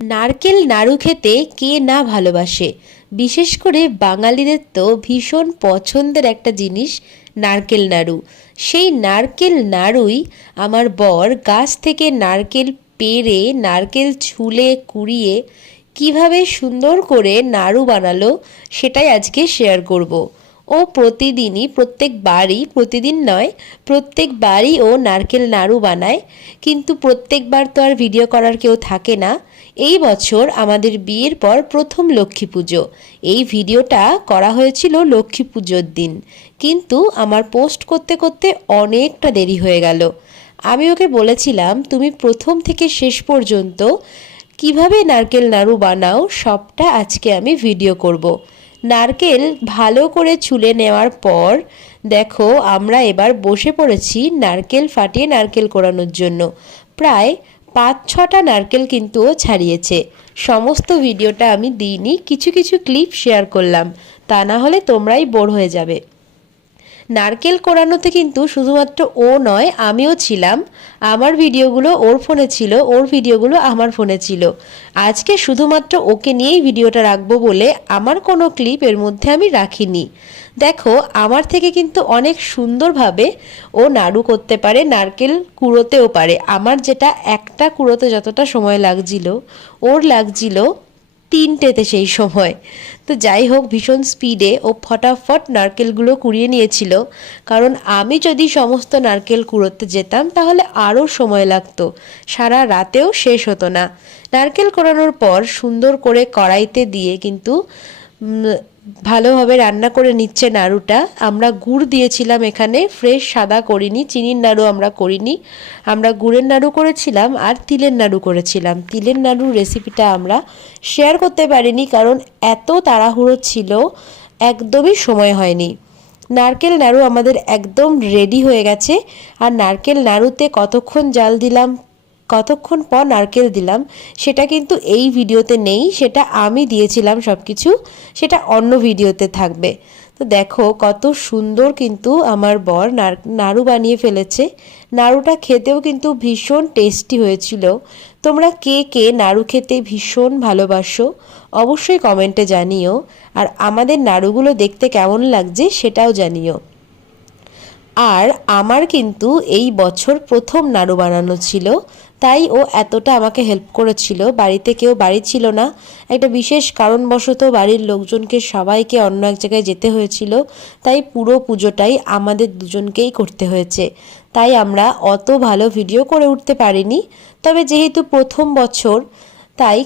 নারকেল নাড়ু খেতে কে না ভালোবাসে। বিশেষ করে বাঙালিদের তো ভীষণ পছন্দের একটা জিনিস নারকেল নাড়ু। সেই নারকেল নাড়ুই আমার বর গাছ থেকে নারকেল পেড়ে নারকেল ছুলে কুড়িয়ে কিভাবে সুন্দর করে নাড়ু বানালো সেটাই আজকে শেয়ার করব। ও প্রতিদিনই প্রতিদিন নয়, প্রত্যেকবারই ও নারকেল নাড়ু বানায়, কিন্তু প্রত্যেকবার তো আর ভিডিও করার কেউ থাকে না। এই বছর আমাদের বিয়ের পর প্রথম লক্ষ্মী পুজো, এই ভিডিওটা করা হয়েছিল লক্ষ্মী পুজোর দিন, কিন্তু আমার পোস্ট করতে করতে অনেকটা দেরি হয়ে গেল। আমি ওকে বলেছিলাম তুমি প্রথম থেকে শেষ পর্যন্ত কিভাবে নারকেল নাড়ু বানাও সবটা আজকে আমি ভিডিও করব। নারকেল ভালো করে ছুলে নেওয়ার পর দেখো আমরা এবার বসে পড়েছি নারকেল ফাটিয়ে নারকেল কোড়ানোর জন্য। প্রায় 5-6টা নারকেল কিন্তু ও ছাড়িয়েছে। সমস্ত ভিডিওটা আমি দিইনি, কিছু কিছু ক্লিপ শেয়ার করলাম, তা না হলে তোমরাই বোর হয়ে যাবে। নারকেল কোড়ানোতে কিন্তু শুধুমাত্র ও নয়, আমিও ছিলাম। আমার ভিডিওগুলো ওর ফোনে ছিল, ওর ভিডিওগুলো আমার ফোনে ছিল। আজকে শুধুমাত্র ওকে নিয়েই ভিডিওটা রাখবো বলে আমার কোনো ক্লিপ এর মধ্যে আমি রাখিনি। দেখো আমার থেকে কিন্তু অনেক সুন্দরভাবে ও নাড়ু করতে পারে, নারকেল কুড়োতেও পারে। আমার যেটা একটা কুড়োতে যতটা সময় লাগছিল, ওর লাগছিল 3টেতে সেই সময়। তো যাই হোক, ভীষণ স্পিডে ও ফটাফট নারকেলগুলো কুড়িয়ে নিয়েছিল, কারণ আমি যদি সমস্ত নারকেল কুড়োতে যেতাম তাহলে আরও সময় লাগতো, সারা রাতেও শেষ হতো না। নারকেল কোড়ানোর পর সুন্দর করে কড়াইতে দিয়ে কিন্তু ভালোভাবে রান্না করে নিচ্ছে নাড়ুটা। আমরা গুড় দিয়েছিলাম এখানে, ফ্রেশ সাদা করিনি, চিনির নাড়ু আমরা করিনি, আমরা গুড়ের নাড়ু করেছিলাম আর তিলের নাড়ু করেছিলাম। তিলের নাড়ুর রেসিপিটা আমরা শেয়ার করতে পারিনি কারণ এত তাড়াহুড়ো ছিল, একদমই সময় হয়নি। নারকেল নাড়ু আমাদের একদম রেডি হয়ে গেছে। আর নারকেল নাড়ুতে কতক্ষণ জাল দিলাম, কতক্ষণ পর নারকেল দিলাম সেটা কিন্তু এই ভিডিওতে নেই, সেটা আমি দিয়েছিলাম সব কিছু, সেটা অন্য ভিডিওতে থাকবে। তো দেখো কত সুন্দর কিন্তু আমার বর নাড়ু বানিয়ে ফেলেছে। নাড়ুটা খেতেও কিন্তু ভীষণ টেস্টি হয়েছিল। তোমরা কে কে নাড়ু খেতে ভীষণ ভালোবাসো অবশ্যই কমেন্টে জানিও, আর আমাদের নাড়ুগুলো দেখতে কেমন লাগছে সেটাও জানিও। আর আমার কিন্তু এই বছর প্রথম নাড়ু বানানো ছিল, তাই ও এতটা আমাকে হেল্প করেছিল। বাড়িতে কেউ বাড়ি ছিল না, একটা বিশেষ কারণবশত বাড়ির লোকজনকে সবাইকে অন্য এক জায়গায় যেতে হয়েছিল, তাই পুরো পুজোটাই আমাদের দুজনকেই করতে হয়েছে। তাই আমরা অত ভালো ভিডিও করে উঠতে পারিনি, তবে যেহেতু প্রথম বছর তাই